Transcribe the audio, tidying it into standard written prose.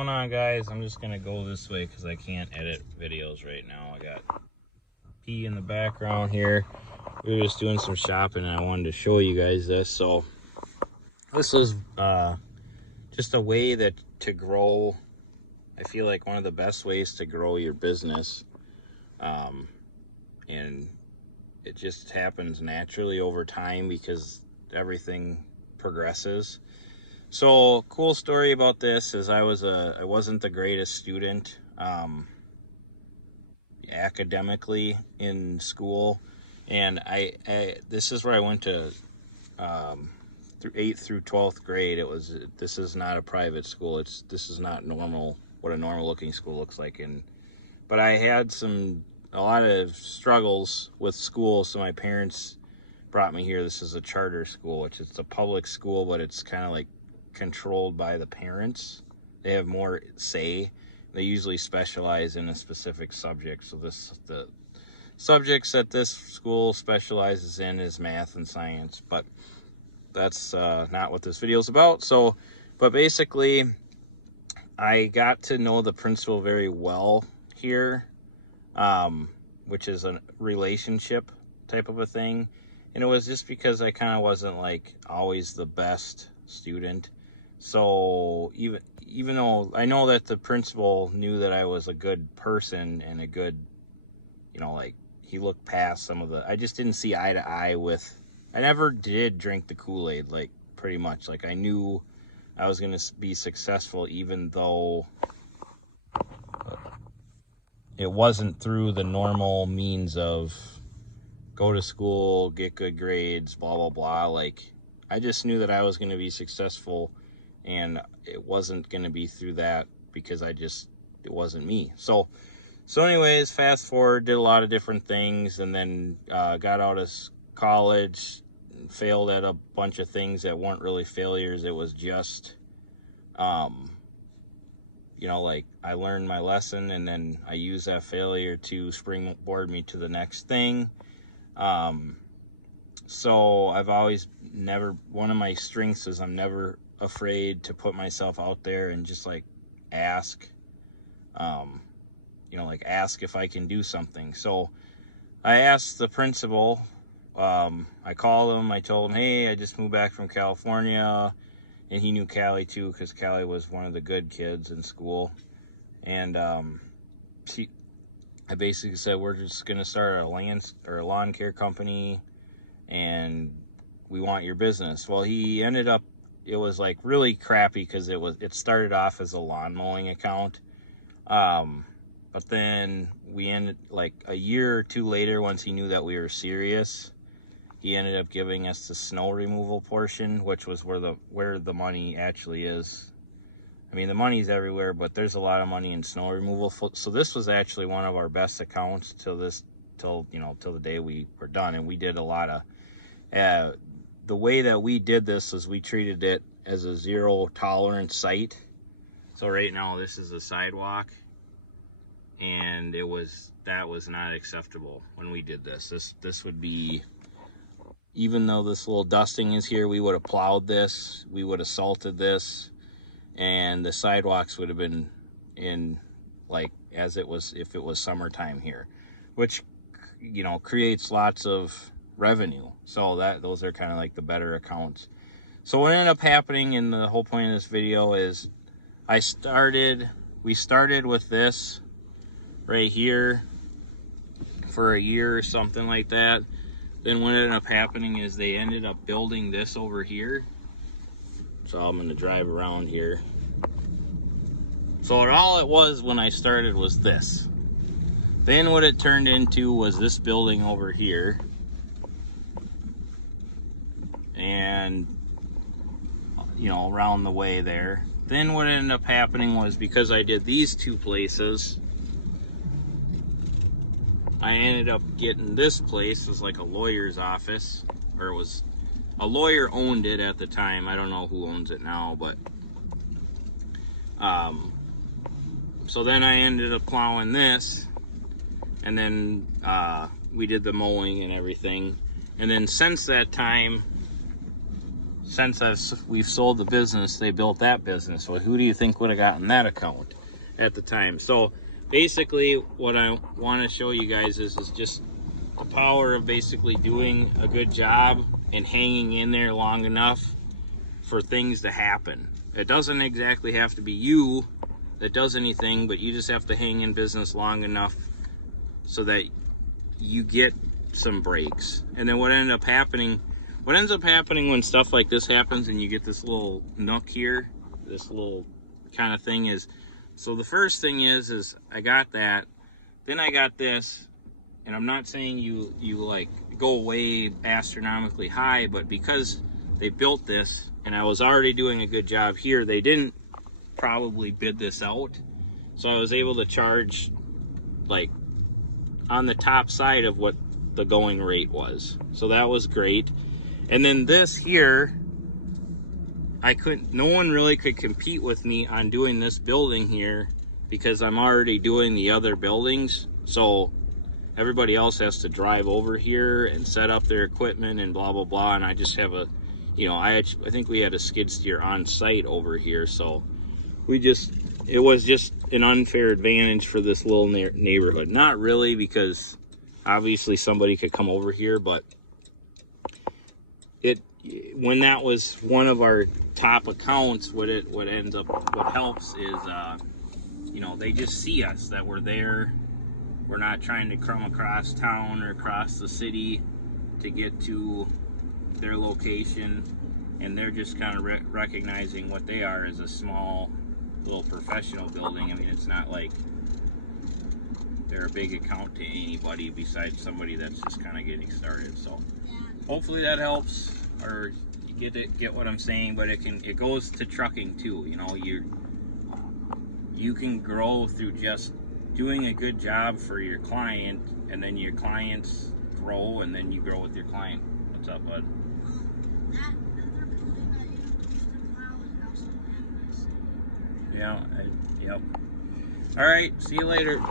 What's going on, guys? I'm just gonna go this way because I can't edit videos right now. I got P in the background here. We were just doing some shopping and I wanted to show you guys this. So this is just a way that to grow. I feel like one of the best ways to grow your business, and it just happens naturally over time because everything progresses. So cool story about this is I wasn't the greatest student academically in school, and I this is where I went to through 8th through 12th grade. This is not a private school. This is not normal, what a normal looking school looks like. But I had a lot of struggles with school, so my parents brought me here. This is a charter school, which is a public school, but it's kind of like controlled by the parents. They have more say. They usually specialize in a specific subject. So the subjects that this school specializes in is math and science, but that's not what this video is about. But basically, I got to know the principal very well here, which is a relationship type of a thing. And it was just because I kind of wasn't like always the best student. So even though I know that the principal knew that I was a good person and a good, like he looked past some of I just didn't see eye to eye with, I never did drink the Kool-Aid, like pretty much. Like I knew I was going to be successful even though it wasn't through the normal means of go to school, get good grades, blah, blah, blah. Like I just knew that I was going to be successful, and it wasn't going to be through that because it wasn't me. So anyways, fast forward, did a lot of different things, and then got out of college, failed at a bunch of things that weren't really failures. It was just, like I learned my lesson, and then I used that failure to springboard me to the next thing. So I've always one of my strengths is I'm never afraid to put myself out there and just like ask, ask if I can do something. So I asked the principal, I called him, I told him, hey, I just moved back from California, and he knew Callie too, because Callie was one of the good kids in school. And I basically said, we're just going to start a lawn care company, and we want your business. Well, he ended up, it was like really crappy because it started off as a lawn mowing account. But then we ended, like a year or two later, once he knew that we were serious, he ended up giving us the snow removal portion, which was where the money actually is. I mean, the money's everywhere, but there's a lot of money in snow removal. So this was actually one of our best accounts till the day we were done. And we did a lot of, the way that we did this is we treated it as a zero tolerance site. So right now this is a sidewalk, and that was not acceptable when we did this. This would be, even though this little dusting is here, we would have plowed this, we would have salted this, and the sidewalks would have been in like as it was if it was summertime here, which creates lots of revenue. So those are kind of like the better accounts. So what ended up happening, and the whole point of this video is we started with this right here for a year or something like that. Then what ended up happening is they ended up building this over here. So I'm going to drive around here. So all it was when I started was this. Then what it turned into was this building over here. And, around the way there. Then what ended up happening was, because I did these two places, I ended up getting this place. It was like a lawyer's office, or it was a lawyer owned it at the time. I don't know who owns it now, but so then I ended up plowing this, and then we did the mowing and everything. And then since that time, since we've sold the business, they built that business. Well, who do you think would have gotten that account at the time? So basically what I want to show you guys is just the power of basically doing a good job and hanging in there long enough for things to happen. It doesn't exactly have to be you that does anything, but you just have to hang in business long enough so that you get some breaks. And then what ends up happening when stuff like this happens and you get this little nook here, this little kind of thing is, so the first thing is I got that, then I got this, and I'm not saying you like go way astronomically high, but because they built this and I was already doing a good job here, they didn't probably bid this out. So I was able to charge like on the top side of what the going rate was. So that was great. And then this here, no one really could compete with me on doing this building here because I'm already doing the other buildings. So everybody else has to drive over here and set up their equipment and blah, blah, blah. And I just have a, I think we had a skid steer on site over here. So it was just an unfair advantage for this little neighborhood. Not really, because obviously somebody could come over here, but when that was one of our top accounts, what helps is, they just see us, that we're there. We're not trying to come across town or across the city to get to their location, and they're just kind of recognizing what they are as a small little professional building. I mean, it's not like they're a big account to anybody besides somebody that's just kind of getting started. So hopefully that helps, or you get what I'm saying. But it goes to trucking too. You can grow through just doing a good job for your client, and then your clients grow, and then you grow with your client. What's up, bud? Yeah, yep. All right, see you later.